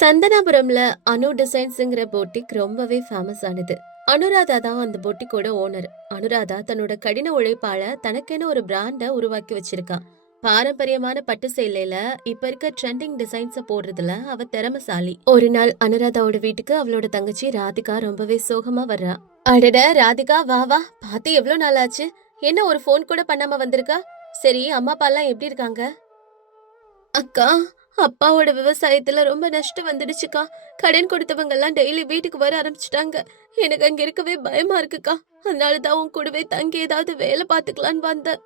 சந்தனாபுரம்ல அனு டிசைன்ஸுங்கிற போட்டிக் ரொம்பவே ஃபேமஸ் ஆனது. அனுராதா தான் அந்த பொட்டிக்கோட ஓனர் அனுராதா தன்னோட கடின உழைப்பால தனக்கென ஒரு பிராண்ட உருவாக்கி வச்சிருக்கான் பாரம்பரியமான பட்டு சேலையில இப்ப இருக்க ட்ரெண்டிங் டிசைன்ஸ போடுறதுல அவ திறமசாலி. ஒரு நாள் அனுராதாவோட வீட்டுக்கு அவளோட தங்கச்சி ராதிகா ரொம்பவே சோகமா வர்றா. அடட ராதிகா வா வா பார்த்து எவ்வளவு நாள் ஆச்சு என்ன ஒரு ஃபோன் கூட பண்ணாம வந்திருக்கா? சரி அம்மா அப்பா எல்லாம் எப்படி இருக்காங்க? அக்கா அப்பாவோட விவசாயத்துல ரொம்ப நஷ்டம் வந்துடுச்சுக்கா. கடன் கொடுத்தவங்க எல்லாம் டெய்லி வீட்டுக்கு வர ஆரம்பிச்சிட்டாங்க. எனக்கு அங்க இருக்கவே பயமா இருக்குக்கா. அதனால தான் உன் கூடவே தங்கி ஏதாவது வேலை பார்த்துக்கலான்னு வந்தேன்.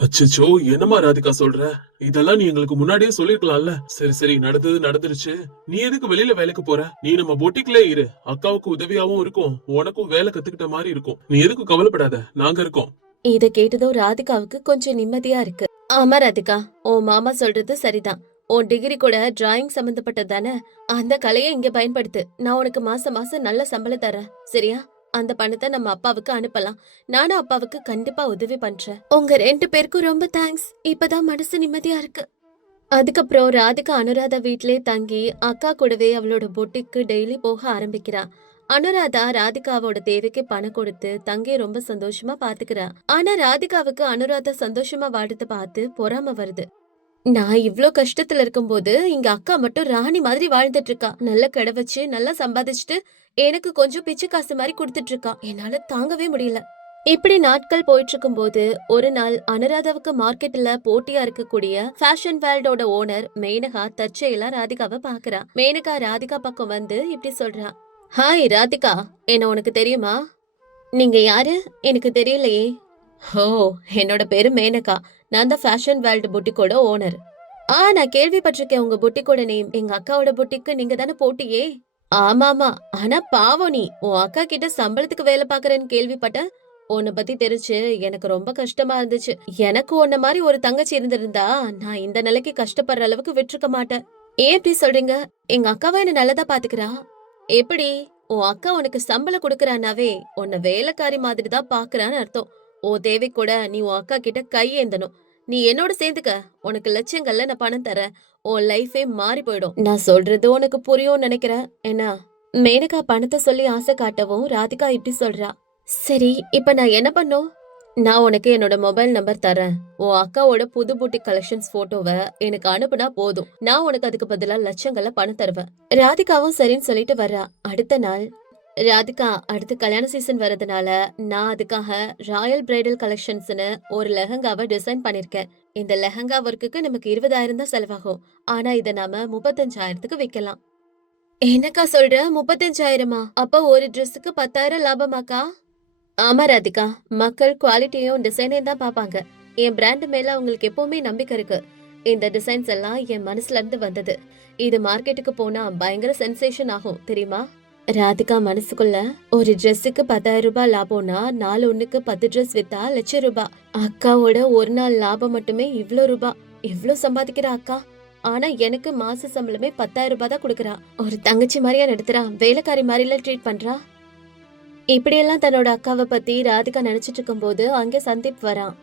அச்சச்சோ என்னம்மா ராதிகா சொல்ற? இதெல்லாம் நீ எங்களுக்கு முன்னாடியே சொல்லிருக்கலாம்ல. சரி சரி நடந்தது நடந்துருச்சு. நீ எதுக்கு வெளியில வேலைக்கு போற? நீ நம்ம பொட்டிக்ல இரு. அக்காவுக்கு உதவியாவும் இருக்கும். உனக்கும் வேலை கத்துக்கிட்ட மாதிரி இருக்கும். நீ எதுக்கும் கவலைப்படாத. நாங்க இருக்கோம். இத கேட்டதும் ராதிகாவுக்கு கொஞ்சம் நிம்மதியா இருக்கு. ஆமா ராதிகா. உன் மாமா சொல்றது சரிதான். உன் டிகிரி கூட டிராயிங் சம்பந்தப்பட்டது தானே? அந்த கலையை இங்க பயன்படுத்து. நான் உனக்கு மாசம் மாசம் நல்ல சம்பளம் தரேன் சரியா? அந்த பணத்தை நம்ம அப்பாவுக்கு அனுப்பலாம். நானும் அப்பாவுக்கு கண்டிப்பா உதவி பண்றேன். உங்க ரெண்டு பேருக்கும் ரொம்ப தேங்க்ஸ் இப்பதான் மனசு நிம்மதியா இருக்கு. அதுக்கப்புறம் ராதிகா அனுராதா வீட்லயே தங்கி அக்கா கூடவே அவளோட பொட்டிக்கு டெய்லி போக ஆரம்பிக்கிறா. அனுராதா ராதிகாவோட தேவைக்கு பணம் கொடுத்து தங்கைய ரொம்ப சந்தோஷமா பாத்துக்கிறா. ஆனா ராதிகாவுக்கு அனுராதா சந்தோஷமா வாடுறத பார்த்து பொறாம வருது. நான் இவ்ளோ கஷ்டத்துல இருக்கும்போது இங்க அக்கா மட்டும் ராணி மாதிரி வாழ்ந்துட்டு இருக்கா. நல்ல கடை வச்சு நல்லா சம்பாதிச்சுட்டு எனக்கு கொஞ்சம் பிச்சை காசு மாதிரி கொடுத்துட்டு இருக்கா. என்னால தாங்கவே முடியல. இப்படி நாட்கள் போயிட்டு இருக்கும்போது ஒரு நாள் அனுராதாவுக்கு மார்க்கெட்ல போட்டியா இருக்கக்கூடிய ஃபேஷன் வேர்ல்டோட ஓனர் மேனகா தற்செயலா ராதிகாவை பாக்குறா. மேனகா ராதிகா பக்கம் வந்து இப்படி சொல்றா. ஹாய் ராதிகா என்ன உனக்கு தெரியுமா? நீங்க யாரு? எனக்கு தெரியலையே. ஓ என்னோட பேரு மேனகா. நான் தான் ஃபேஷன் வேர்ல்டு புட்டிக்கோட ஓனர் ஆ நான் கேள்விப்பட்டிருக்கேன் உங்க புட்டிக்கோட நேம் எங்க அக்காவோட புட்டிக்கு நீங்க தானே போட்டியே? ஆமாமா. ஆனா பாவம் நீ. உன் அக்கா கிட்ட சம்பளத்துக்கு வேலை பாக்குறேன்னு கேள்விப்பட்டேன். உன்னை பத்தி தெரிஞ்சு எனக்கு ரொம்ப கஷ்டமா இருந்துச்சு. எனக்கு உன்ன மாதிரி ஒரு தங்கச்சி இருந்திருந்தா நான் இந்த நிலைக்கு கஷ்டப்படுற அளவுக்கு விட்டுருக்க மாட்டேன். ஏன் இப்படி சொல்றீங்க? எங்க அக்காவை என்ன நல்லதா பாத்துக்கிறா? எப்படி? உன் அக்கா உனக்கு சம்பளம் கொடுக்கறானாவே உன்னை வேலைக்காரி மாதிரி தான் பாக்குறான்னு அர்த்தம். ஓ தேவை கூட நீ உன் அக்கா கிட்ட கையேந்தணும். நீ என்னோட சேர்ந்துக்க. உனக்கு லட்சங்கள்ல நான் பணம் தரேன். உன் லைஃபே மாறி போயிடும். நான் சொல்றது உனக்கு புரியும்னு நினைக்கிறேன். என்ன மேனகா பணத்தை சொல்லி ஆசை காட்டவும் ராதிகா இப்படி சொல்றா. சரி இப்ப நான் என்ன பண்ணும்? நான் உனக்கு என்னோட மொபைல் நம்பர் தரேன். உன் அக்காவோட புது பூட்டி கலெக்ஷன்ஸ் போட்டோவை எனக்கு அனுப்புனா போதும். நான் உனக்கு அதுக்கு பதிலா லட்சங்கள்ல பணம் தருவேன். ராதிகாவும் சரின்னு சொல்லிட்டு வர்றா அடுத்த நாள் ராதிகா அடுத்து கல்யாண சீசன் வரதுனால நான் அதுக்காக ராயல் பிரைடல் கலெக்ஷன்ஸ்னு ஒரு லெஹங்காவை டிசைன் பண்ணிருக்கேன். இந்த லெஹங்கா ஒர்க்குக்கு நமக்கு இருபதாயிரம் தான் செலவாகும். ஆனா இதை நாம முப்பத்தஞ்சாயிரத்துக்கு விற்கலாம் என்னக்கா சொல்ற? முப்பத்தஞ்சாயிரமா? அப்ப ஒரு ட்ரெஸ்ஸுக்கு பத்தாயிரம் லாபமாக்கா? ஆமா ராதிகா. மக்கள் குவாலிட்டியும் டிசைனையும் தான் பாப்பாங்க என் பிராண்ட் மேல அவங்களுக்கு எப்பவுமே நம்பிக்கை இருக்கு. இந்த டிசைன்ஸ் எல்லாம் என் மனசுல இருந்து வந்தது. இது மார்க்கெட்டுக்கு போனா பயங்கர சென்சேஷன் ஆகும் தெரியுமா? ராதிகா மனசுக்குள்ள ஒரு ட்ரெஸ்ஸுக்கு பத்தாயிரம் ரூபாய் லாபம்னா நாலு ஒண்ணுக்கு பத்து ட்ரெஸ் வித்தா லட்சம் ரூபாய். அக்காவோட ஒரு நாள் லாபம் மட்டுமே இவ்ளோ ரூபாய். இவ்ளோ சம்பாதிக்கிற அக்கா. ஆனா எனக்கு மாச சம்பளமே பத்தாயிரம் ரூபாய் தான் கொடுக்குறா. ஒரு தங்கச்சி மாதிரியா நடத்துறா. வேலைக்காரி மாதிரில ட்ரீட் பண்றா. இப்படியெல்லாம் தன்னோட அக்காவை பத்தி ராதிகா நினைச்சிட்டு இருக்கும்போது அங்கே சந்தீப் வரான்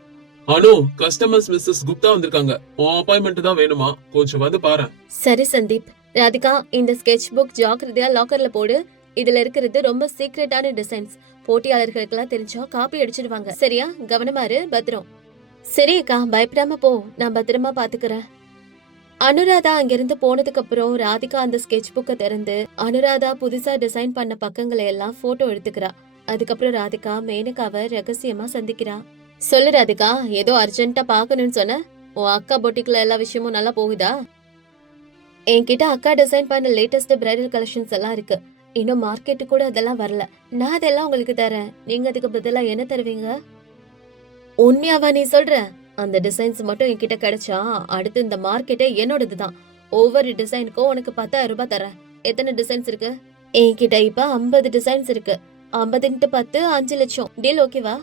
அனு கஸ்டமர்ஸ் மிஸ்ஸஸ் குப்தா வந்திருக்காங்க. உன் அப்பாயின்மெண்ட் தான் வேணுமா? கொஞ்சம் வந்து பாரு. சரி சந்தீப். ராதிகா இந்த ஸ்கெட்ச் புக் ஜாக்கிரதையா லாக்கர்ல போடு. இதுல இருக்கிறது ரொம்ப சீக்ரெட்டான டிசைன்ஸ் போட்டியாளர்களுக்கெல்லாம் தெரிஞ்சா காப்பி அடிச்சிடுவாங்க. சரியா? கவனமா இரு பத்திரம். சரி அக்கா பயப்படாம போ. நான் பத்திரமா பாத்துக்கிறேன். அனுராதா அங்கிருந்து போனதுக்கு அப்புறம் ராதிகா அந்த ஸ்கெட்ச் புக்கை திறந்து அனுராதா புதுசா டிசைன் பண்ண பக்கங்களை எல்லாம் போட்டோ எடுத்துக்கிறா. அதுக்கப்புறம் ராதிகா மேனகாவை ரகசியமா சந்திக்கிறா. சொல்லு ராதிகா ஏதோ அர்ஜென்ட்டா பாக்கணும்னு சொன்ன? உன் அக்கா பொட்டிக்ல எல்லா விஷயமும் நல்லா போகுதா? என்கிட்ட அக்கா டிசைன் பண்ண லேட்டஸ்ட் பிரைடல் கலெக்ஷன்ஸ் எல்லாம் இருக்கு. இன்னும் மார்க்கெட்டு கூட அதெல்லாம் வரல. நான் அதெல்லாம் உங்களுக்கு தரேன். நீங்க அதுக்கு பதிலா என்ன தருவீங்க? உண்மையாவா நீ சொல்ற? அந்த டிசைன்ஸ் மட்டும் என்கிட்ட கிடைச்சா அடுத்து இந்த மார்க்கெட்டே என்னோடது தான் ஒவ்வொரு டிசைனுக்கும் உனக்கு பத்தாயிரம் ரூபாய் தரேன் எத்தனை டிசைன்ஸ் இருக்கு? என்கிட்ட இப்ப ஐம்பது டிசைன்ஸ் இருக்கு. ஐம்பதுன்ட்டு பத்து அஞ்சு லட்சம். டீல் ஓகேவா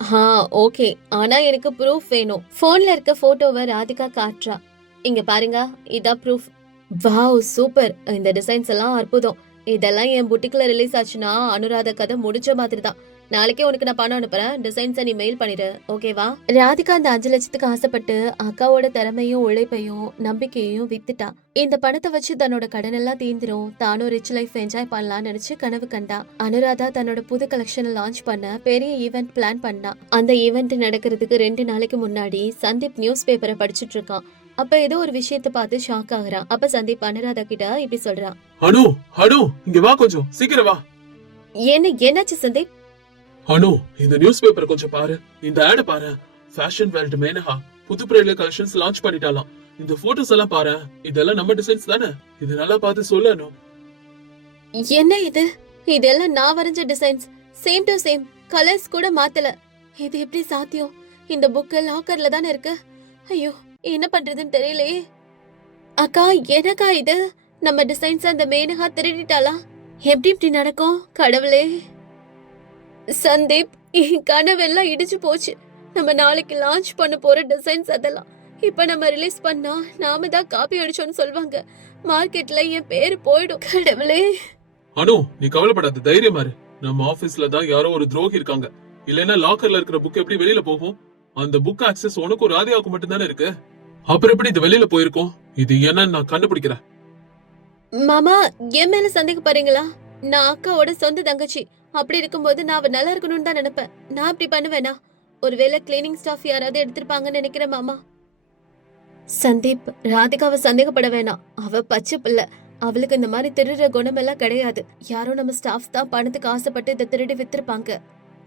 ஆ ஓகே ஆனா எனக்கு ப்ரூஃப் வேணும். போன்ல இருக்க போட்டோவை ராதிகா காட்டுறா. இங்க பாருங்க இதான் ப்ரூஃப் வாவ் சூப்பர் இந்த டிசைன்ஸ் எல்லாம் அற்புதம். இதெல்லாம் என் புட்டிக்ல ரிலீஸ் ஆச்சுன்னா அனுராத கதை முடிச்ச மாதிரி தான் நாளைக்கே உனக்கு நான் பணம் அனுப்புறேன். டிசைன்ஸை நீ மெயில் பண்ணிடு ஓகேவா ராதிகா அந்த அஞ்சு லட்சத்துக்கு ஆசைப்பட்டு அக்காவோட திறமையும் உழைப்பையும் நம்பிக்கையையும் வித்துட்டா. இந்த பணத்தை வச்சு தன்னோட கடன் எல்லாம் தீந்துரும். தானும் ரிச் லைஃப் என்ஜாய் பண்ணலாம்னு நினைச்சு கனவு கண்டா. அனுராதா தன்னோட புது கலெக்ஷனை லான்ச் பண்ண பெரிய ஈவென்ட் பிளான் பண்ணா. அந்த ஈவென்ட் நடக்கிறதுக்கு ரெண்டு நாளைக்கு முன்னாடி சந்தீப் நியூஸ் பேப்பரை படிச்சிட்டு இருக்கான். அப்ப ஏதோ ஒரு விஷயத்தை பார்த்து ஷாக் ஆகுறான் அப்ப சந்தீப் அனுராதா கிட்ட இப்படி சொல்றான் அனு அனு இங்க வா கொஞ்சம். சீக்கிரம் வா. என்ன என்னாச்சு சந்தீப்? அனு இந்த நியூஸ் பேப்பர் கொஞ்சம் பாரு. இந்த ஆட பாரு. ஃபேஷன் வேர்ல்ட் மேனஹா புது பிரைட்ல கலெக்ஷன்ஸ் லான்ச் பண்ணிட்டாலாம் இந்த போட்டோஸ் எல்லாம் பாரு. இதெல்லாம் நம்ம டிசைன்ஸ் தானே? இது நல்லா பார்த்து சொல்லு அனு. என்ன இது? இதெல்லாம் நான் வரைஞ்ச designs same to same colours கூட மாத்தல. இது எப்படி சாத்தியம்? இந்த புக்கு லாக்கர்ல தானே இருக்கு. ஐயோ என்ன பண்றதுன்னு தெரியலையே. அக்கா எனக்கா இது? நம்ம டிசைன்ஸ் அந்த மேனகா திருடிட்டாளா எப்படி இப்படி நடக்கும் கடவுளே? சந்தீப் என் கனவெல்லாம் இடிச்சு போச்சு. நம்ம நாளைக்கு லான்ச் பண்ண போற டிசைன்ஸ் அதெல்லாம். இப்ப நம்ம ரிலீஸ் பண்ணா நாம தான் காப்பி அடிச்சோம்னு சொல்வாங்க. மார்க்கெட்ல என் பேரு போயிடும். கடவுளே. அனு நீ கவலைப்படாத தைரியமா இரு. நம்ம ஆபீஸ்ல தான் யாரோ ஒரு துரோகி இருக்காங்க. இல்லைன்னா லாக்கர்ல இருக்கிற புக் எப்படி வெளியில போகும்? அந்த புக் ஆக்சஸ் உனக்கும் ராதிகாவுக்கு மட்டும் தானே இருக்கு? அப்புறம் எப்படி இது வெளியில போயிருக்கும்? இது என்னன்னு நான் கண்டுபிடிக்கிறேன். மாமா என் மேல சந்தேகப்படுறீங்களா? நான் அக்காவோட சொந்த தங்கச்சி. அப்படி இருக்கும்போது நான் அவ நல்லா இருக்கணும்னு தான் நினைப்பேன். நான் அப்படி பண்ணுவேனா? ஒருவேளை கிளீனிங் ஸ்டாஃப் யாராவது எடுத்திருப்பாங்கன்னு நினைக்கிறேன் மாமா? சந்தீப் ராதிகாவை சந்தேகப்பட வேணாம். அவ பச்சை பிள்ளை. அவளுக்கு இந்த மாதிரி திருடுற குணமெல்லாம் கிடையாது. யாரோ நம்ம ஸ்டாஃப் தான் பணத்துக்கு ஆசைப்பட்டு இதை திருடி வித்திருப்பாங்க.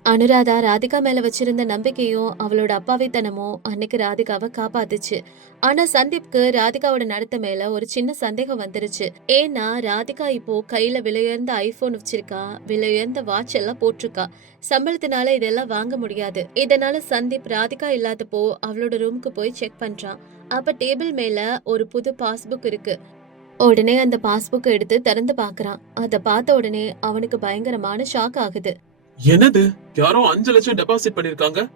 அனுராதா ராதிகா மேல வச்சிருந்த நம்பிக்கையும் அவளோட அப்பாவித்தனமும் அன்னைக்கு ராதிகாவை காப்பாத்துச்சு. ஆனா சந்தீப்க்கு ராதிகாவோட நடத்த மேல ஒரு சின்ன சந்தேகம் வந்துருச்சு. ஏன்னா ராதிகா இப்போ கையில விலையுயர்ந்த ஐபோன் வச்சிருக்கா விலையுயர்ந்த வாட்ச் எல்லாம் போட்டிருக்கா. சம்பளத்தினால இதெல்லாம் வாங்க முடியாது. இதனால சந்தீப் ராதிகா இல்லாதப்போ அவளோட ரூமுக்கு போய் செக் பண்றான். அப்ப டேபிள் மேல ஒரு புது பாஸ்புக் இருக்கு. உடனே அந்த பாஸ்புக் எடுத்து திறந்து பாக்குறான் அதை பார்த்த உடனே அவனுக்கு பயங்கரமான ஷாக் ஆகுது. என்னது? யாரோ அஞ்சு லட்சம் டெபாசிட் பண்ணிருக்காங்க?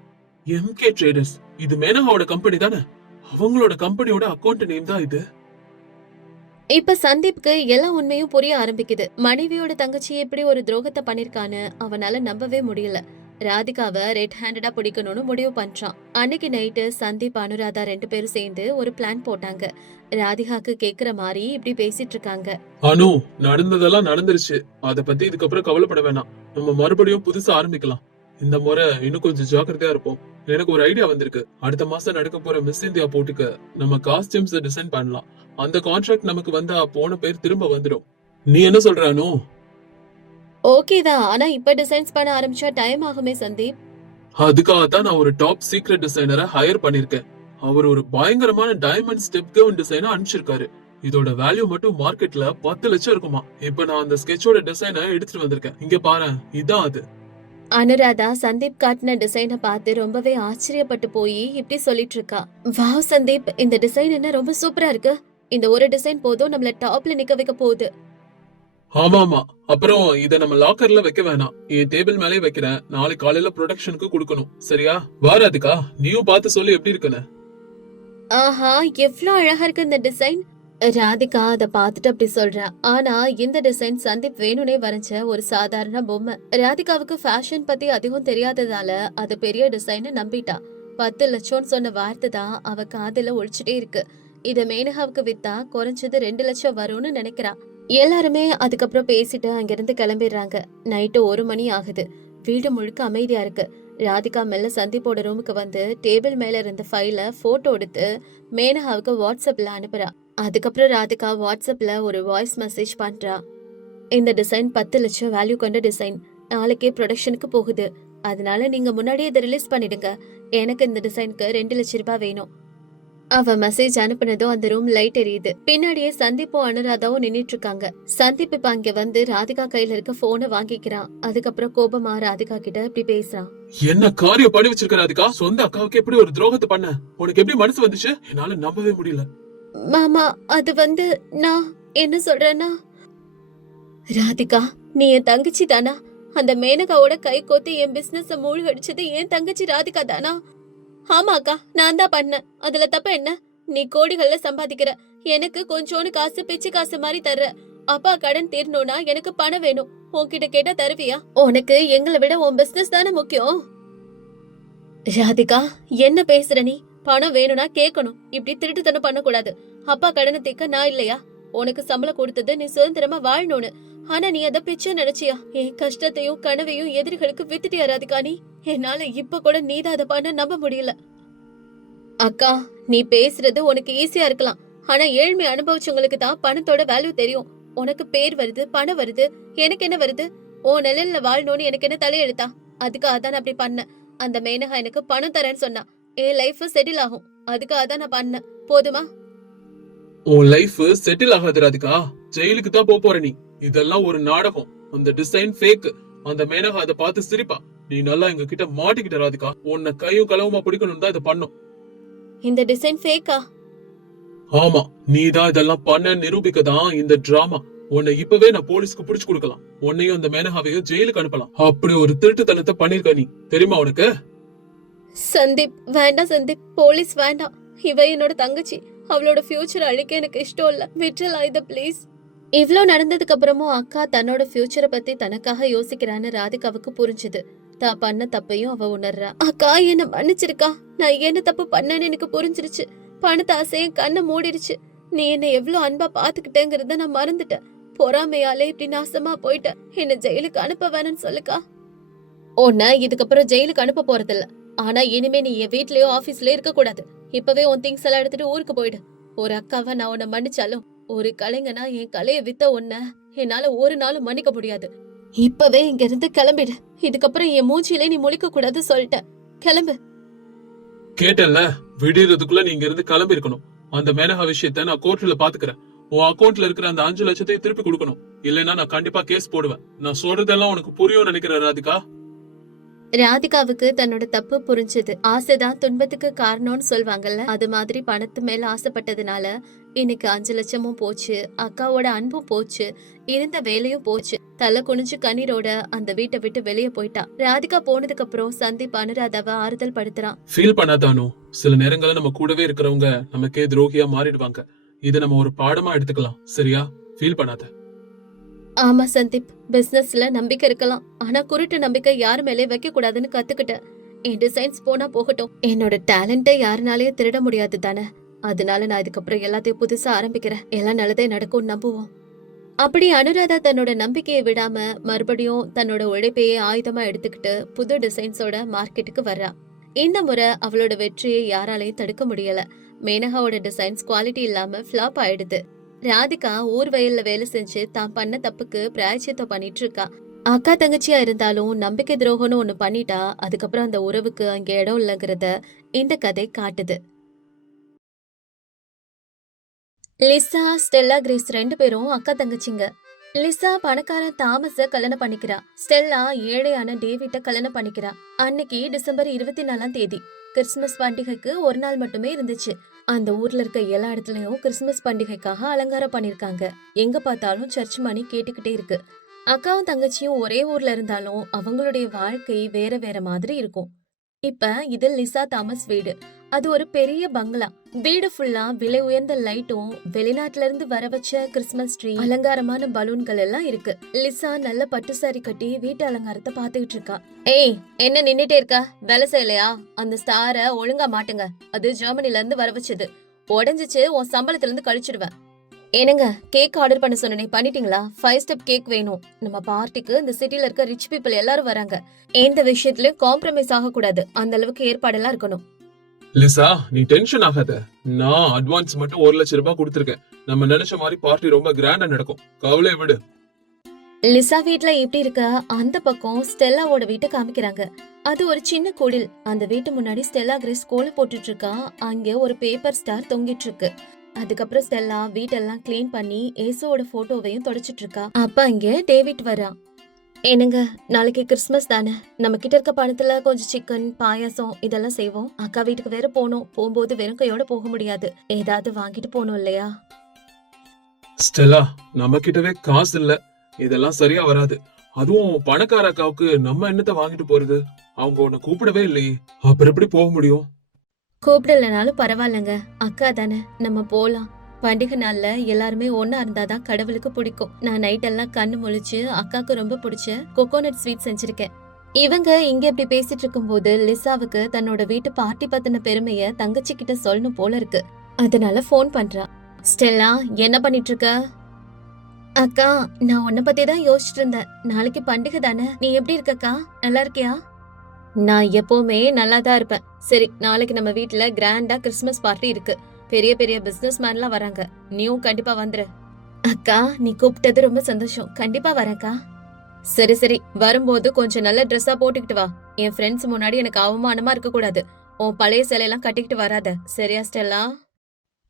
எம்கே ட்ரேடர்ஸ் இது மேனகாவோட கம்பெனி தானே? அவங்களோட கம்பெனியோட அக்கௌண்ட் நேம் தான் இது. இப்ப சந்தீப்க்கு எல்லா உண்மையும் புரிய ஆரம்பிக்குது. மனைவியோட தங்கச்சி எப்படி ஒரு துரோகத்தை பண்ணிருக்கான்னு அவனால நம்பவே முடியல. ராதிகாவை ரெட் ஹேண்டடா பிடிக்கணும்னு முடிவு பண்றான். அன்னைக்கு நைட்டு சந்தீப் அனுராதா ரெண்டு பேரும் சேர்ந்து ஒரு பிளான் போட்டாங்க. ராதிகாக்கு கேக்குற மாதிரி இப்படி பேசிட்டு இருக்காங்க. அனு நடந்ததெல்லாம் நடந்துருச்சு. அத பத்தி இதுக்கப்புறம் கவலைப்பட வேணாம். நம்ம மறுபடியும் புதுசா ஆரம்பிக்கலாம். இந்த முறை இன்னும் கொஞ்சம் ஜாக்கிரதையா இருப்போம். எனக்கு ஒரு ஐடியா வந்திருக்கு. அடுத்த மாசம் நடக்க போற மிஸ் இந்தியா போட்டிக்கு நம்ம காஸ்டியூம்ஸ் டிசைன் பண்ணலாம். அந்த கான்ட்ராக்ட் நமக்கு வந்தா போன பேர் திரும்ப வந்துடும் நீ என்ன சொல்ற அனு? ஓகே தான். ஆனா இப்ப டிசைன்ஸ் பண்ண ஆரம்பிச்சா டைம் ஆகுமே சந்தீப்? அதுக்காக தான் நான் ஒரு டாப் சீக்ரெட் டிசைனரை ஹையர் பண்ணிருக்கேன். அவர் ஒரு பயங்கரமான டைமண்ட் ஸ்டெப் கவுன் டிசைனை அனுப்பிச்சிருக்காரு. இதோட வேல்யூ மட்டும் மார்க்கெட்ல பத்து லட்சம் இருக்குமா? இப்ப நான் அந்த ஸ்கெட்சோட டிசைனை எடுத்துட்டு வந்திருக்கேன். இங்க பாரு இதான் அது. அனுராதா சந்தீப் காட்டின டிசைனை பார்த்து ரொம்பவே ஆச்சரியப்பட்டு போய் இப்படி சொல்லிட்டு இருக்கா. வாவ் சந்தீப் இந்த டிசைன் என்ன ரொம்ப சூப்பரா இருக்கு. இந்த ஒரு டிசைன் போதும் நம்மள டாப்ல நிக்க வைக்க போகுது. ஆமா ஆமா அப்புறம் இத நம்ம லாக்கர்ல வைக்க வேணாம். என் டேபிள் மேலே வைக்கிறேன். நாளைக்கு காலையில ப்ரொடக்ஷனுக்கு கொடுக்கணும். சரியா? வாராதுக்கா நீயும் பார்த்து சொல்லு எப்படி இருக்குன்னு. ஆஹா எவ்ளோ அழகா இருக்கு இந்த டிசைன் ராதிகா அதை பார்த்துட்டு அப்படி சொல்றா. ஆனா இந்த டிசைன் சந்தீப் வேணுனே வரைஞ்ச ஒரு சாதாரண பொம்மை. ராதிகாவுக்கு ஃபேஷன் பத்தி அதிகம் தெரியாததால அது பெரிய டிசைன் நம்பிட்டா. பத்து லட்சம்னு சொன்ன வார்த்தை தான் அவ காதுல ஒழிச்சிட்டே இருக்கு. இத மேனகாவுக்கு வித்தா குறைஞ்சது ரெண்டு லட்சம் வரும்னு நினைக்கிறா. எல்லாருமே அதுக்கப்புறம் பேசிட்டு அங்கிருந்து கிளம்பிடுறாங்க. நைட்டு ஒரு மணி ஆகுது. வீடு முழுக்க அமைதியா இருக்கு. ராதிகா மெல்ல சந்தீப்போட ரூமுக்கு வந்து டேபிள் மேல இருந்த ஃபைல போட்டோ எடுத்து மேனகாவுக்கு வாட்ஸ்அப்ல அனுப்புறா. அதுக்கப்புறம் ராதிகா வாட்ஸ்அப்பில் ஒரு வாய்ஸ் மெசேஜ் பண்ணுறா இந்த டிசைன் பத்து லட்சம் வேல்யூ கொண்ட டிசைன் நாளைக்கே ப்ரொடக்ஷனுக்கு போகுது. அதனால நீங்க முன்னாடியே இதை ரிலீஸ் பண்ணிடுங்க. எனக்கு இந்த டிசைனுக்கு ரெண்டு லட்சம் ரூபாய் வேணும். அவ மெசேஜ் அனுப்புனதும் அந்த ரூம் லைட் எரியுது. பின்னாடியே சந்தீப்பும் அனுராதாவும் நின்னுட்டு இருக்காங்க சந்தீப் இப்ப அங்க வந்து ராதிகா கையில இருக்க போனை வாங்கிக்கிறான் அதுக்கப்புறம் கோபமா ராதிகா கிட்ட இப்படி பேசுறான் என்ன காரியம் பண்ணி வச்சிருக்க ராதிகா? சொந்த அக்காவுக்கு எப்படி ஒரு துரோகத்தை பண்ண? உனக்கு எப்படி மனசு வந்துச்சு? என்னால நம்பவே முடியல. மாமா அது வந்து நான் என்ன சொல்றேன்னா? ராதிகா நீ என் தங்கச்சி தானா? அந்த மேனகாவோட கை கோத்து என் பிசினஸ் மூழ்கடிச்சது என் தங்கச்சி ராதிகா தானா? ஆமாக்கா நான் தான் பண்ணேன். அதுல தப்ப என்ன? நீ கோடிகள்ல சம்பாதிக்கிற. எனக்கு கொஞ்சோண்டு காசு பிச்சை காசு மாதிரி தர்ற. அப்பா கடன் தீரணும்னா எனக்கு பணம் வேணும். உன்கிட்ட கேட்டா தருவியா? உனக்கு எங்களை விட உன் பிசினஸ் தானே முக்கியம்? ராதிகா என்ன பேசுற நீ? பணம் வேணும்னா கேட்கணும். இப்படி திருட்டுத்தனம் பண்ணக்கூடாது. அப்பா கடனை தீர்க்க நான் இல்லையா? உனக்கு சம்பளம் கொடுத்தது நீ சுதந்திரமா வாழணும்னு. ஆனா நீ அத பிச்சை நினைச்சியா? என் கஷ்டத்தையும் கனவையும் எதிரிகளுக்கு வித்துட்டியா ராதிகா நீ? என்னால இப்ப கூட நீதான் அதை பண்ண நம்ப முடியல. அக்கா நீ பேசுறது உனக்கு ஈஸியா இருக்கலாம். ஆனா ஏழ்மை அனுபவிச்சவங்களுக்கு தான் பணத்தோட வேல்யூ தெரியும். உனக்கு பேர் வருது பணம் வருது எனக்கு என்ன வருது? ஓ நிலையில வாழணும்னு எனக்கு என்ன தலையெழுத்தா? அதுக்காக தான் நான் அப்படி பண்ணேன். அந்த மேனகா எனக்கு பணம் தரேன்னு சொன்னா. என் லைஃப் செட்டில் ஆகும். அதுக்காக தான் நான் பண்ணேன். போதுமா? உன் லைஃப் செட்டில் ஆகாது ராதிகா ஜெயிலுக்கு தான் போப் போற நீ. இதெல்லாம் ஒரு நாடகம். அந்த டிசைன் ஃபேக் அந்த மேனகா அதை பார்த்து சிரிப்பா. நீ நல்லா எங்க கிட்ட மாட்டிக்கிட்ட ராதிகா உன்னை கையும் களவுமா பிடிக்கணும் தான் இதை பண்ணும். இந்த டிசைன் ஃபேக்கா ஆமா. நீ தான் இதெல்லாம் பண்ண நிரூபிக்க தான் இந்த டிராமா உன்னை இப்பவே நான் போலீஸ்க்கு புடிச்சு கொடுக்கலாம். உன்னையும் அந்த மேனகாவையும் ஜெயிலுக்கு அனுப்பலாம். அப்படி ஒரு திருட்டுத்தனத்தை பண்ணிருக்க நீ. தெரியுமா உனக்கு? சந்தீப் வேண்டாம் சந்தீப் போலீஸ் வேண்டாம் இவ என்னோட தங்கச்சி. அவளோட ஃபியூச்சர் அழிக்க எனக்கு இஷ்டம் இல்ல. விட்டுலா இத ப்ளீஸ் இவ்வளோ நடந்ததுக்கு அப்புறமும் அக்கா தன்னோட ஃபியூச்சரை பத்தி தனக்காக யோசிக்கிறான்னு ராதிகாவுக்கு புரிஞ்சுது. தான் பண்ண தப்பையும் அவ உணர்றா. அக்கா என்ன மன்னிச்சிருக்கா? நான் என்ன தப்பு பண்ணேன்னு எனக்கு புரிஞ்சிருச்சு. பணத்தை ஆசையும் கண்ணை மூடிடுச்சு. நீ என்ன எவ்வளோ அன்பா பாத்துக்கிட்டேங்கிறத நான் மறந்துட்டேன். பொறாமையாலே இப்படி நாசமா போயிட்டேன். என்ன ஜெயிலுக்கு அனுப்ப வேணாம்னு சொல்லுக்கா. உன்னை இதுக்கப்புறம் ஜெயிலுக்கு அனுப்ப போறதில்ல. ஆனா இனிமே நீ என் வீட்லயோ ஆபீஸ்லயோ இருக்க கூடாது இப்பவே உன் திங்ஸ் எல்லாம் எடுத்துட்டு ஊருக்கு போயிடு. ஒரு அக்காவை நான் உன்னை மன்னிச்சாலும் ஒரு கலைஞனா என் கலைய வித்த உன்ன என்னால ஒரு நாளும் மன்னிக்க முடியாது. இப்பவே இங்க இருந்து கிளம்பிடு. இதுக்கப்புறம் என் மூச்சிலே நீ முழிக்க கூடாது சொல்லிட்ட. கிளம்பு. கேட்டல்ல விடியறதுக்குள்ள நீங்க இருந்து கிளம்பி இருக்கணும் அந்த மேனகா விஷயத்த நான் கோர்ட்ல பாத்துக்கிறேன். உன் அக்கௌண்ட்ல இருக்கிற அந்த அஞ்சு லட்சத்தை திருப்பி கொடுக்கணும். இல்லைன்னா நான் கண்டிப்பா கேஸ் போடுவேன். நான் சொல்றதெல்லாம் உனக்கு புரியும் நினைக்கிறேன் ராதிகா. ராதிகாவுக்கு தன்னோட தப்பு புரிஞ்சது. ஆசைதான் துன்பத்துக்கு காரணம்னு சொல்வாங்கல்ல? அது மாதிரி பணத்து மேல ஆசைப்பட்டதுனால இன்னைக்கு அஞ்சு லட்சமும் போச்சு அக்காவோட அன்பும் போச்சு இருந்த வேலையும் போச்சு. தலை குனிஞ்சு கண்ணீரோட அந்த வீட்டை விட்டு வெளியே போயிட்டா. ராதிகா போனதுக்கு அப்புறம் சந்தீப் அனுராதாவை ஆறுதல் படுத்துறான். ஃபீல் பண்ணாதானோ? சில நேரங்கள்ல நம்ம கூடவே இருக்கிறவங்க நமக்கே துரோகியா மாறிடுவாங்க. இதை நம்ம ஒரு பாடமா எடுத்துக்கலாம் சரியா? ஃபீல் பண்ணாத. ஆமா சந்தீப் பிசினஸ்ல நம்பிக்கை இருக்கலாம். ஆனா குருட்டு நம்பிக்கை யார் மேலே வைக்க கூடாதுன்னு கத்துக்கிட்டேன். என் டிசைன்ஸ் போனா போகட்டும். என்னோட டேலண்ட்டை யாருனாலயும் திருட முடியாது தானே. அதனால நான் இதுக்கப்புறம் எல்லாத்தையும் புதுசா ஆரம்பிக்கிறேன். எல்லாம் நல்லதே நடக்கும் நம்புவோம். அப்படி அனுராதா தன்னோட நம்பிக்கையை விடாம மறுபடியும் தன்னோட உழைப்பையே ஆயுதமா எடுத்துக்கிட்டு புது டிசைன்ஸோட மார்க்கெட்டுக்கு வர்றா. இந்த முறை அவளோட வெற்றியை யாராலையும் தடுக்க முடியல. மேனகாவோட டிசைன்ஸ் குவாலிட்டி இல்லாம ஃபிளாப் ஆயிடுது. ராதிகா ஊர் வயல்ல வேலை செஞ்சு தான் பண்ண தப்புக்கு பிராய்ச்சியத்தை பண்ணிட்டு இருக்கா அக்கா தங்கச்சியா இருந்தாலும் நம்பிக்கை துரோகம்னு ஒண்ணு பண்ணிட்டா அதுக்கப்புறம் அந்த உறவுக்கு அங்க இடம் இல்லைங்கிறத இந்த கதை காட்டுது. லிசா ஸ்டெல்லா கிரேஸ் ரெண்டு பேரும் அக்கா தங்கச்சிங்க. லிசா பணக்காரன் தாமஸ கல்யாணம் பண்ணிக்கிறா. ஸ்டெல்லா ஏழையான டேவிட்ட கல்யாணம் பண்ணிக்கிறா. அன்னைக்கு டிசம்பர் இருபத்தி நாலாம் தேதி. கிறிஸ்துமஸ் பண்டிகைக்கு ஒரு நாள் மட்டுமே இருந்துச்சு. அந்த ஊர்ல இருக்க எல்லா இடத்துலயும் கிறிஸ்துமஸ் பண்டிகைக்காக அலங்காரம் பண்ணிருக்காங்க. எங்க பார்த்தாலும் சர்ச் மணி கேட்டுக்கிட்டே இருக்கு. அக்காவும் தங்கச்சியும் ஒரே ஊர்ல இருந்தாலும் அவங்களுடைய வாழ்க்கை வேற வேற மாதிரி இருக்கும். இப்ப இது லிசா தாமஸ் வீடு. அது ஒரு பெரிய பங்களா. வீடு ஃபுல்லா விலை உயர்ந்த லைட்டும் வெளிநாட்டுல இருந்து வர வச்ச கிறிஸ்துமஸ் ட்ரீ அலங்காரமான பலூன்கள் எல்லாம் இருக்கு. லிசா நல்ல பட்டு சாரி கட்டி வீட்டு அலங்காரத்தை பாத்துக்கிட்டு இருக்கா. ஏய் என்ன நின்னுட்டே இருக்க? வேலை செய்யலையா? அந்த ஸ்டார ஒழுங்கா மாட்டுங்க. அது ஜெர்மனில இருந்து வர வச்சது. உடஞ்சிச்சு உன் சம்பளத்துல இருந்து கழிச்சிடுவேன். ஏனுங்க கேக் ஆர்டர் பண்ண சொன்னேன் பண்ணிட்டீங்களா? ஃபைவ் ஸ்டெப் கேக் வேணும். நம்ம பார்ட்டிக்கு இந்த சிட்டில இருக்க ரிச் பீப்புள் எல்லாரும் வராங்க. எந்த விஷயத்துலயும் காம்ப்ரமைஸ் ஆகக்கூடாது. அந்த அளவுக்கு ஏற்பாடெல்லாம் இருக்கணும். லிசா நீ டென்ஷன் ஆகாத. நான் அட்வான்ஸ் மட்டும் ஒரு லட்சம் ரூபாய் கொடுத்துருக்கேன். நம்ம நினைச்ச மாதிரி பார்ட்டி ரொம்ப கிராண்டா நடக்கும். கவலை விடு. லிசா வீட்ல எப்படி இருக்க? அந்த பக்கம் ஸ்டெல்லாவோட வீட்டை காமிக்கிறாங்க. அது ஒரு சின்ன குடில் அந்த வீட்டு முன்னாடி ஸ்டெல்லா கிரேஸ் கோலம் போட்டுட்டு இருக்கா. அங்க ஒரு பேப்பர் ஸ்டார் தொங்கிட்டு இருக்கு. அதுக்கப்புறம் ஸ்டெல்லா வீட்டெல்லாம் கிளீன் பண்ணி ஏசுவோட போட்டோவையும் தொடச்சிட்டு இருக்கா அப்ப அங்க டேவிட் வரா. என்னங்க நாளைக்கு கிறிஸ்மஸ் தானே. நம்ம கிட்ட இருக்க பணத்துல கொஞ்சம் சிக்கன் பாயாசம் இதெல்லாம் செய்வோம். அக்கா வீட்டுக்கு வேற போகணும். போகும்போது வெறும் கையோட போக முடியாது. ஏதாவது வாங்கிட்டு போனோம் இல்லையா? ஸ்டெல்லா நம்ம கிட்டவே காசு இல்ல. இதெல்லாம் சரியா வராது. அதுவும் பணக்கார அக்காவுக்கு நம்ம என்னத்த வாங்கிட்டு போறது? அவங்க உன்னை கூப்பிடவே இல்லையே. அப்புறம் எப்படி போக முடியும்? கூப்பிடலனாலும் பரவாயில்லங்க. அக்கா தானே நம்ம போலாம். பண்டிகை நாள்ல எல்லாருமே ஒன்னா இருந்தாதான் கடவுளுக்கு பிடிக்கும். நான் நைட் எல்லாம் கண்ணு முழிச்சு அக்காக்கு ரொம்ப பிடிச்ச கோகோனட் ஸ்வீட் செஞ்சிருக்கேன். இவங்க இங்க இப்படி பேசிட்டு இருக்கும்போது லிசாவுக்கு தன்னோட வீட்டு பார்ட்டி பத்தின பெருமைய தங்கச்சி கிட்ட சொல்லணும் போல இருக்கு. அதனால ஃபோன் பண்றா. ஸ்டெல்லா என்ன பண்ணிட்டு இருக்க அக்கா நான் உன்னை பத்தி தான் யோசிச்சுட்டு இருந்தேன். நாளைக்கு பண்டிகை தானே நீ எப்படி இருக்கக்கா? நல்லா இருக்கியா? நான் எப்பவுமே நல்லா தான் இருப்பேன். சரி நாளைக்கு நம்ம வீட்ல கிராண்டா கிறிஸ்மஸ் பார்ட்டி இருக்கு. பெரிய பெரிய பிசினஸ் மேன்லாம் வராங்க. நீயும் கண்டிப்பா வந்துரு. அக்கா நீ கூப்பிட்டது ரொம்ப சந்தோஷம். கண்டிப்பா வரக்கா சரி சரி. வரும்போது கொஞ்சம் நல்ல ட்ரெஸ்ஸா போட்டுக்கிட்டு வா. என் ஃப்ரெண்ட்ஸ் முன்னாடி எனக்கு அவமானமா இருக்க கூடாது. உன் பழைய சிலையெல்லாம் கட்டிக்கிட்டு வராத. சரியா ஸ்டெல்லா?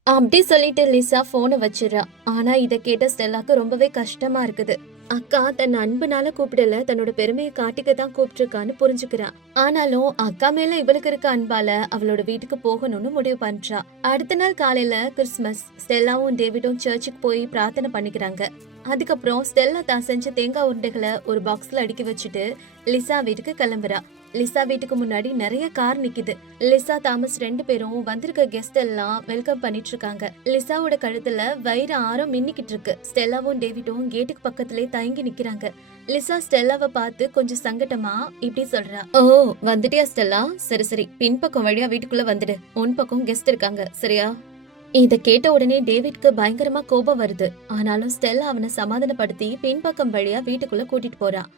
அப்படி சொல்லிட்டு லிசா போனை வச்சிடுறா. ஆனா இத கேட்ட ஸ்டெல்லாக்கு ரொம்பவே கஷ்டமா இருக்குது. அக்கா தன் அன்புனால கூப்பிடல தன்னோட பெருமையை காட்டிக்க தான் கூப்பிட்டுருக்கான்னு புரிஞ்சுக்கிறா. ஆனாலும் அக்கா மேல இவளுக்கு இருக்க அன்பால அவளோட வீட்டுக்கு போகணும்னு முடிவு பண்றா. அடுத்த நாள் காலையில கிறிஸ்மஸ் ஸ்டெல்லாவும் டேவிடும் சர்ச்சுக்கு போய் பிரார்த்தனை பண்ணிக்கிறாங்க. அதுக்கப்புறம் ஸ்டெல்லா தான் செஞ்ச தேங்காய் உருண்டைகளை ஒரு பாக்ஸ்ல அடுக்கி வச்சுட்டு லிசா வீட்டுக்கு கிளம்புறா. லிசா வீட்டுக்கு முன்னாடி நிறைய கார் நிக்குது. லிசா தாமஸ் ரெண்டு பேரும் வந்திருக்க கெஸ்ட் எல்லாம் வெல்கம் பண்ணிட்டு இருக்காங்க லிசாவோட கழுத்துல வைர ஆரம் மின்னிக்கிட்டு இருக்கு. ஸ்டெல்லாவும் டேவிடும் கேட்டுக்கு பக்கத்திலே தயங்கி நிக்கிறாங்க. லிசா ஸ்டெல்லாவை பார்த்து கொஞ்சம் சங்கட்டமா இப்படி சொல்றா. ஓ வந்துட்டியா ஸ்டெல்லா? சரி சரி. பின்பக்கம் வழியா வீட்டுக்குள்ள வந்துடு. உன் பக்கம் கெஸ்ட் இருக்காங்க. சரியா? இத கேட்ட உடனே டேவிட்க்கு பயங்கரமா கோபம் வருது. ஆனாலும் ஸ்டெல்லா அவனை சமாதானப்படுத்தி பின்பக்கம் வழியா வீட்டுக்குள்ள கூட்டிட்டு போறான்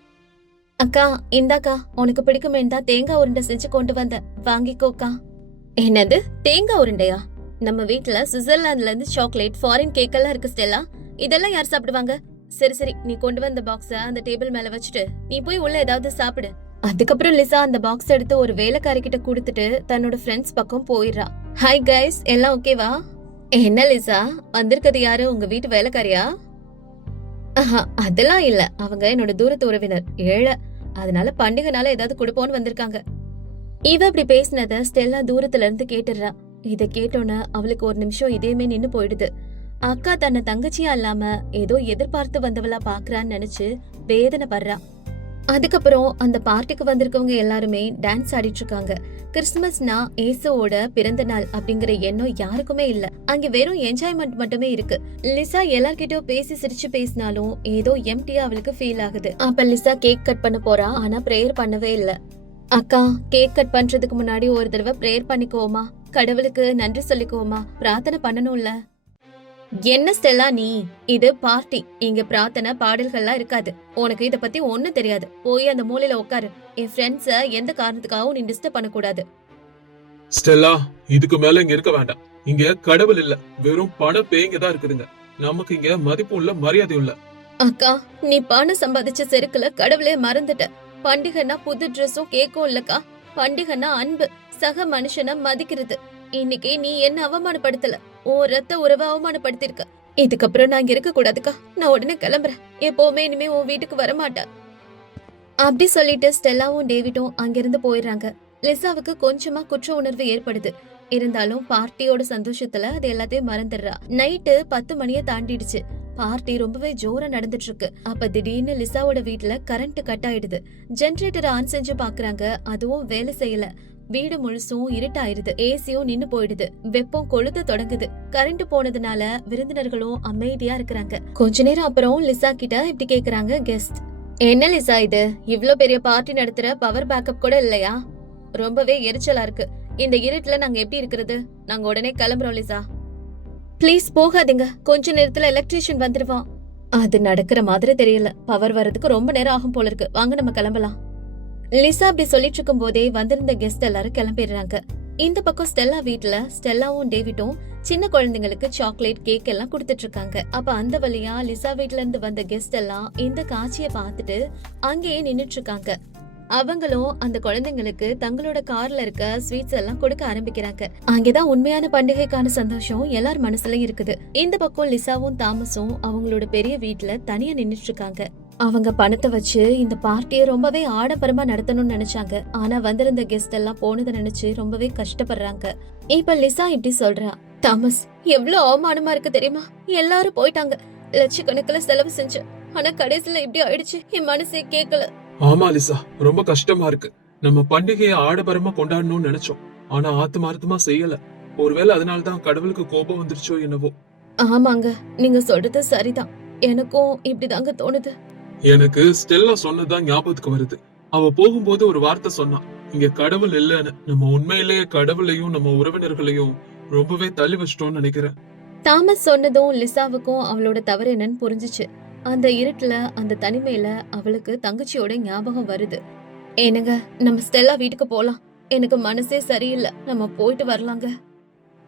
அக்கா இந்தாக்கா உனக்கு பிடிக்குமே தான் தேங்காய் உருண்டை செஞ்சு கொண்டு வந்தேன். வாங்கிக்கோக்கா. என்னது? தேங்காய் உருண்டையா? நம்ம வீட்ல சுவிட்சர்லாந்துல இருந்து சாக்லேட் ஃபாரின் கேக் எல்லாம் இருக்கு ஸ்டெல்லா. இதெல்லாம் யார் சாப்பிடுவாங்க? சரி சரி நீ கொண்டு வந்த பாக்ஸ அந்த டேபிள் மேல வச்சுட்டு நீ போய் உள்ள ஏதாவது சாப்பிடு. அதுக்கப்புறம் லிசா அந்த பாக்ஸ் எடுத்து ஒரு வேலைக்காரி கிட்ட கொடுத்துட்டு தன்னோட ஃப்ரெண்ட்ஸ் பக்கம் போயிடுறா. ஹாய் கைஸ் எல்லாம் ஓகேவா என்ன லிசா? வந்திருக்கிறது யாரு? உங்க வீட்டு வேலைக்காரியா? அதெல்லாம் இல்ல. அவங்க என்னோட தூரத்து உறவினர். ஏழை. அதனால பண்டிகைனால ஏதாவது கொடுப்போன்னு வந்திருக்காங்க. இவ இப்படி பேசினத ஸ்டெல்லா தூரத்துல இருந்து கேட்டுடுறா. இத கேட்டோன்னே அவளுக்கு ஒரு நிமிஷம் இதயமே நின்னு போயிடுது. அக்கா தன்னை தங்கச்சியா இல்லாம ஏதோ எதிர்பார்த்து வந்தவளா பாக்குறான்னு நினைச்சு வேதனைப்படுறா. அதுக்கப்புறம் அந்த பார்ட்டிக்கு வந்திருக்கவங்க எல்லாருமே டான்ஸ் ஆடிட்டு இருக்காங்க கிறிஸ்துமஸ்னா ஏசுவோட பிறந்த நாள் அப்படிங்கிற எண்ணம் யாருக்குமே இல்ல. அங்க வெறும் என்ஜாய்மெண்ட் மட்டுமே இருக்கு. லிசா எல்லார்கிட்டயும் பேசி சிரிச்சு பேசினாலும் ஏதோ எம்டியா அவளுக்கு ஃபீல் ஆகுது. அப்ப லிசா கேக் கட் பண்ண போறா? ஆனா பிரேயர் பண்ணவே இல்ல. அக்கா கேக் கட் பண்றதுக்கு முன்னாடி ஒரு தடவை பிரேயர் பண்ணிக்குவோமா கடவுளுக்கு நன்றி சொல்லிக்குவோமா பிரார்த்தனை பண்ணணும்ல. என்ன ஸ்டெல்லா நீ? இது பார்ட்டி. இங்க பிரார்த்தனை பாடல்கள்லாம் இருக்காது. உனக்கு இத பத்தி ஒண்ணும் தெரியாது. போய் அந்த மூலையில உட்காரு என் ஃப்ரெண்ட்ஸ எந்த காரணத்துக்காகவும் நீ டிஸ்டர்ப் பண்ணக்கூடாது. ஸ்டெல்லா இதுக்கு மேல இங்க இருக்க வேண்டாம். இங்க கடவுள் இல்ல. வெறும் பண பேய்ங்க தான் இருக்குதுங்க. நமக்கு இங்க மதிப்பும் இல்ல மரியாதையும் இல்ல. அக்கா நீ பணம் சம்பாதிச்ச செருக்குல கடவுளே மறந்துட்ட. பண்டிகைன்னா புது ட்ரெஸ்ஸும் கேக்கும் இல்லக்கா. பண்டிகைன்னா அன்பு. சக மனுஷனை மதிக்கிறது. இன்னைக்கு நீ என்ன அவமானப்படுத்தல? உன் ரத்த உறவை அவமானப்படுத்திருக்க இதுக்கப்புறம் நான் இங்க இருக்க கூடாதுக்கா. நான் உடனே கிளம்புறேன். எப்பவுமே இனிமே உன் வீட்டுக்கு வர மாட்டேன் அப்படி சொல்லிட்டு ஸ்டெல்லாவும் டேவிட்டும் அங்கிருந்து போயிடுறாங்க. லிசாவுக்கு கொஞ்சமா குற்ற உணர்வு ஏற்படுது. இருந்தாலும் பார்ட்டியோட சந்தோஷத்துல அது எல்லாத்தையும் மறந்துடுறா. நைட்டு பத்து மணியை தாண்டிடுச்சு. பார்ட்டி ரொம்பவே ஜோரா நடந்துட்டு இருக்கு அப்ப திடீர்னு லிசாவோட வீட்டுல கரண்ட் கட் ஆயிடுது. ஜென்ரேட்டர் ஆன் செஞ்சு பாக்குறாங்க. அதுவும் வேலை செய்யல. வீடு முழுசும் இருட்டாயிருது. ஏசியும் நின்னு போயிடுது. வெப்பம் கொளுத்த தொடங்குது. கரண்ட் போனதுனால விருந்தினர்களும் அமைதியா இருக்கிறாங்க. கொஞ்ச நேரம் அப்புறம் லிசா கிட்ட இப்படி கேக்குறாங்க கெஸ்ட் என்ன லிசா இது? இவ்ளோ பெரிய பார்ட்டி நடத்துற பவர் பேக்கப் கூட இல்லையா? ரொம்பவே எரிச்சலா இருக்கு. இந்த இருட்டுல நாங்க எப்படி இருக்கிறது? நாங்க உடனே கிளம்புறோம் லிசா. ப்ளீஸ் போகாதீங்க. கொஞ்ச நேரத்துல எலக்ட்ரீஷியன் வந்துருவான். அது நடக்கிற மாதிரி தெரியல. பவர் வர்றதுக்கு ரொம்ப நேரம் ஆகும் போல இருக்கு. வாங்க நம்ம கிளம்பலாம். லிசா அப்படி சொல்லிட்டு இருக்கும் போதே வந்திருந்த கெஸ்ட் எல்லாரும் கிளம்பிடுறாங்க. இந்த பக்கம் ஸ்டெல்லா வீட்டுல ஸ்டெல்லாவும் டேவிட்டும் சின்ன குழந்தைங்களுக்கு சாக்லேட் கேக் எல்லாம் கொடுத்துட்டு இருக்காங்க. அப்ப அந்த வழியா லிசா வீட்ல இருந்து வந்த கெஸ்ட் எல்லாம் இந்த காட்சியை பார்த்துட்டு அங்கேயே நின்னுட்டு இருக்காங்க. அவங்களும் அந்த குழந்தைங்களுக்கு தங்களோட கார்ல இருக்க ஸ்வீட்ஸ் எல்லாம் கொடுக்க ஆரம்பிக்கிறாங்க. அங்கேதான் உண்மையான பண்டிகைக்கான சந்தோஷம் எல்லார் மனசுலயும் இருக்குது. இந்த பக்கம் லிசாவும் தாமஸும் அவங்களோட பெரிய வீட்டுல தனியா நின்னுட்டு இருக்காங்க. அவங்க பணத்தை வச்சு இந்த பார்ட்டியை ரொம்பவே ஆடம்பரமா நடத்தணும்னு நினைச்சாங்க. ஆனா வந்திருந்த கெஸ்ட் எல்லாம் போனதை நினைச்சு ரொம்பவே கஷ்டப்படுறாங்க. இப்ப லிசா இப்படி சொல்றா தாமஸ் எவ்வளவு அவமானமா இருக்கு தெரியுமா? எல்லாரும் போயிட்டாங்க. லட்சக்கணக்கில் செலவு செஞ்சேன் ஆனா கடைசியில இப்படி ஆயிடுச்சு. என் மனசே கேட்கல ஆமா லிசா ரொம்ப கஷ்டமா இருக்கு. நம்ம பண்டிகையை ஆடம்பரமா கொண்டாடணும்னு நினைச்சோம். ஆனா ஆத்மார்த்தமா செய்யல. ஒருவேளை அதனாலதான் கடவுளுக்கு கோபம் வந்துருச்சோ என்னவோ. ஆமாங்க நீங்க சொல்றது சரிதான். எனக்கும் இப்படிதாங்க தோணுது. எனக்கு ஸ்டெல்லா சொன்னதுதான் ஞாபகத்துக்கு வருது. அவ போகும்போது ஒரு வார்த்தை சொன்னான் இங்க கடவுள் இல்லைன்னு நம்ம உண்மையிலேயே கடவுளையும் நம்ம உறவினர்களையும் ரொம்பவே தள்ளி வச்சிட்டோம்னு நினைக்கிறேன். தாமஸ் சொன்னதும் லிசாவுக்கும் அவளோட தவறு என்னன்னு புரிஞ்சுச்சு. அந்த இருட்டுல அந்த தனிமையில அவளுக்கு தங்கச்சியோட ஞாபகம் வருது. ஏனுங்க நம்ம ஸ்டெல்லா வீட்டுக்கு போலாம். எனக்கு மனசே சரியில்லை. நம்ம போயிட்டு வரலாங்க.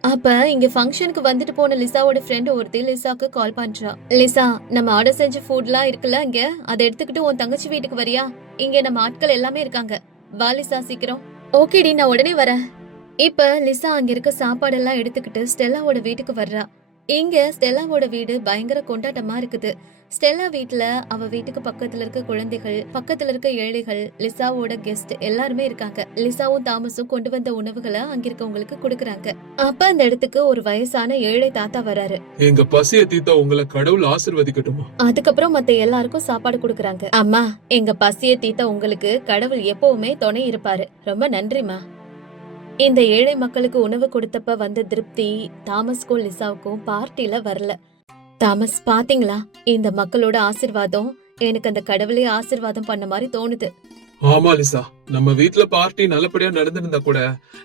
அப்ப இங்க ஃபங்க்ஷனுக்கு வந்துட்டு போன லிசாவோட ஃப்ரெண்ட் ஒருத்தி லிசாக்கு கால் பண்றா. லிசா நம்ம ஆர்டர் செஞ்ச ஃபுட்லாம் இருக்குல்ல இங்க? அதை எடுத்துக்கிட்டு உன் தங்கச்சி வீட்டுக்கு வரியா? இங்க நம்ம ஆட்கள் எல்லாமே இருக்காங்க. வா லிசா சீக்கிரம். ஓகேடி நான் உடனே வரேன். இப்ப லிசா அங்க இருக்க சாப்பாடெல்லாம் எடுத்துக்கிட்டு ஸ்டெல்லாவோட வீட்டுக்கு வர்றா. இங்க ஸ்டெல்லாவோட வீடு பயங்கர கொண்டாட்டமா இருக்குது. ஸ்டெல்லா வீட்ல அவ வீட்டுக்கு பக்கத்துல இருக்க குழந்தைகள் பக்கத்துல இருக்க ஏழைகள் லிசாவோட கெஸ்ட் எல்லாருமே இருக்காங்க. லிசாவும் தாமஸும் கொண்டு வந்த உணவுகளை அங்க இருக்கவங்களுக்கு கொடுக்கறாங்க. அப்ப அந்த இடத்துக்கு ஒரு வயசான ஏழை தாத்தா வராரு. எங்க பசிய தீத்தா உங்களை கடவுள் ஆசிர்வதிக்கட்டுமா? அதுக்கப்புறம் மத்த எல்லாருக்கும் சாப்பாடு கொடுக்கறாங்க. அம்மா எங்க பசிய தீத்த உங்களுக்கு கடவுள் எப்பவுமே துணை இருப்பாரு. ரொம்ப நன்றிமா இந்த ஏழை மக்களுக்கு உணவு கொடுத்தப்ப வந்த திருப்தி தாமஸ்க்கும் லிசாவுக்கும் பார்ட்டில வரல. தாமஸ் பாத்தீங்களா? இந்த மக்களோட ஆசிர்வாதம் எனக்கு அந்த கடவுளே ஆசிர்வாதம் பண்ண மாதிரி தோணுது. ஆமா லிசா. நம்ம வீட்ல பார்ட்டி நல்லபடியா நடந்திருந்தா கூட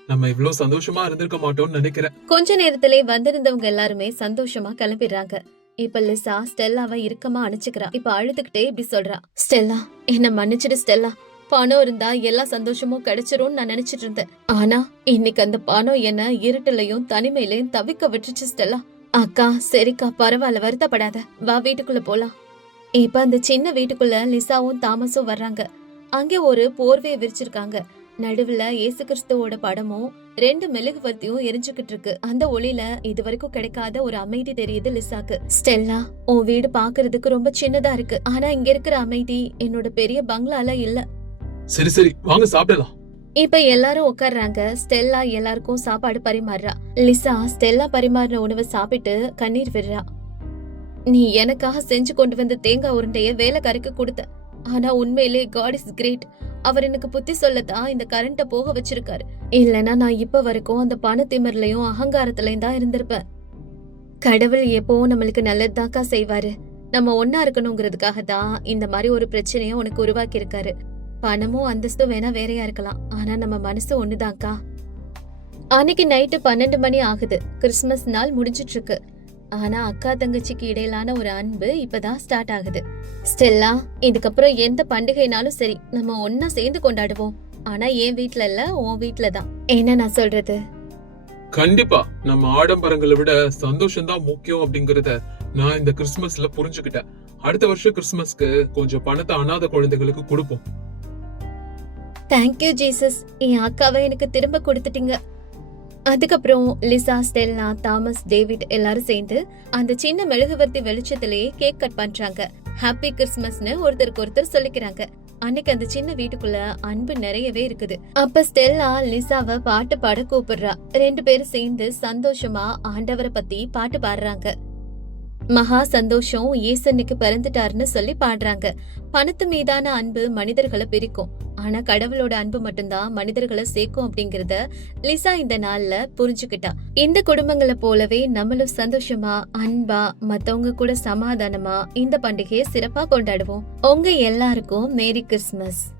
நம்ம இவ்ளோ சந்தோஷமா இருந்திருக்க மாட்டோம்னு நினைக்கிறேன். கொஞ்ச நேரத்திலே வந்திருந்தவங்க எல்லாருமே சந்தோஷமா கிளம்பிடுறாங்க. இப்ப லிசா ஸ்டெல்லாவை இறுக்கமா அணைச்சுக்கிறா இப்ப அழுதுகிட்டே இப்படி சொல்றா. ஸ்டெல்லா என்ன மன்னிச்சிடு ஸ்டெல்லா. பணம் இருந்தா எல்லா சந்தோஷமும் கிடைச்சிரும்னு நான் நினைச்சிட்டு இருந்தேன். ஆனா இன்னைக்கு அந்த பணம் என்ன இருட்டுலயும் தனிமையிலயும் தவிக்க விட்டுச்சு ஸ்டெல்லா. அக்கா சரிக்கா பரவாயில்ல வருத்தப்படாத. வா வீட்டுக்குள்ள போலாம். இப்ப அந்த சின்ன வீட்டுக்குள்ள லிசாவும் தாமஸும் வர்றாங்க. அங்கே ஒரு போர்வையை விரிச்சிருக்காங்க. நடுவுல இயேசு கிறிஸ்துவோட படமும் ரெண்டு மெழுகுவர்த்தியும் எரிஞ்சுக்கிட்டு இருக்கு. அந்த ஒளியில இது வரைக்கும் கிடைக்காத ஒரு அமைதி தெரியுது லிசாக்கு. ஸ்டெல்லா உன் வீடு பாக்குறதுக்கு ரொம்ப சின்னதா இருக்கு. ஆனா இங்க இருக்கிற அமைதி என்னோட பெரிய பங்களால இல்ல. சரி சரி வாங்க சாப்பிடலாம். இப்ப எல்லாரும் உட்கார்றாங்க ஸ்டெல்லா எல்லாருக்கும் சாப்பாடு பரிமாறுறா. லிசா ஸ்டெல்லா பரிமாறின உணவை சாப்பிட்டு கண்ணீர் விடுறா. நீ எனக்காக செஞ்சு கொண்டு வந்த தேங்காய் உருண்டைய வேலைக்காரிக்கு கொடுத்த. ஆனா உண்மையிலே காட் இஸ் கிரேட் அவர் எனக்கு புத்தி சொல்லத்தான் இந்த கரண்ட போக வச்சிருக்காரு. இல்லனா நான் இப்ப வரைக்கும் அந்த பணத்திமிர்லயும் அகங்காரத்திலயும் தான் இருந்திருப்பேன். கடவுள் எப்பவும் நம்மளுக்கு நல்லதுதாக்கா செய்வாரு. நம்ம ஒன்னா இருக்கணுங்கிறதுக்காக தான் இந்த மாதிரி ஒரு பிரச்சனையை உனக்கு உருவாக்கி இருக்காரு பணமும் அந்தஸ்தும் வேணா வேறையா இருக்கலாம். ஆனா நம்ம மனசு ஒண்ணுதான்க்கா. அன்னைக்கு நைட்டு பன்னெண்டு மணி ஆகுது. கிறிஸ்மஸ் நாள் முடிஞ்சிட்டு இருக்கு ஆனா அக்கா தங்கச்சிக்கு இடையிலான ஒரு அன்பு இப்பதான் ஸ்டார்ட் ஆகுது. ஸ்டெல்லா இதுக்கப்புறம் எந்த பண்டிகைனாலும் சரி நம்ம ஒன்னா சேர்ந்து கொண்டாடுவோம். ஆனா என் வீட்ல இல்ல உன் வீட்ல தான். என்ன நான் சொல்றது? கண்டிப்பா நம்ம ஆடம்பரங்களை விட சந்தோஷம் தான் முக்கியம் அப்படிங்கறத நான் இந்த கிறிஸ்துமஸ்ல புரிஞ்சுக்கிட்டேன். அடுத்த வருஷம் கிறிஸ்துமஸ்க்கு கொஞ்சம் பணத்தை அனாதை குழந்தைகளுக்கு கொடுப்போம். தேங்க்யூ ஜீசஸ் என் அக்காவை எனக்கு திரும்ப கொடுத்துட்டீங்க. அதுக்கப்புறம் லிசா ஸ்டெல்லா தாமஸ் டேவிட் எல்லாரும் சேர்ந்து அந்த சின்ன மெழுகுவர்த்தி வெளிச்சத்திலேயே கேக் கட் பண்றாங்க. ஹாப்பி கிறிஸ்மஸ்னு ஒருத்தருக்கு ஒருத்தர் சொல்லிக்கிறாங்க. அன்னைக்கு அந்த சின்ன வீட்டுக்குள்ள அன்பு நிறையவே இருக்குது. அப்ப ஸ்டெல்லா லிசாவை பாட்டு பாட கூப்பிடுறா. ரெண்டு பேரும் சேர்ந்து சந்தோஷமா ஆண்டவரை பத்தி பாட்டு பாடுறாங்க. மகா சந்தோஷம் ஈசனுக்கு பிறந்துட்டாருன்னு சொல்லி பாடுறாங்க. பணத்து மீதான அன்பு மனிதர்களை பிரிக்கும். ஆனா கடவுளோட அன்பு மட்டும்தான் மனிதர்களை சேர்க்கும் அப்படிங்கறத லிசா இந்த நாள்ல புரிஞ்சுக்கிட்டா. இந்த குடும்பங்களை போலவே நம்மளும் சந்தோஷமா அன்பா மத்தவங்க கூட சமாதானமா இந்த பண்டிகையை சிறப்பா கொண்டாடுவோம். உங்க எல்லாருக்கும் மேரி கிறிஸ்மஸ்.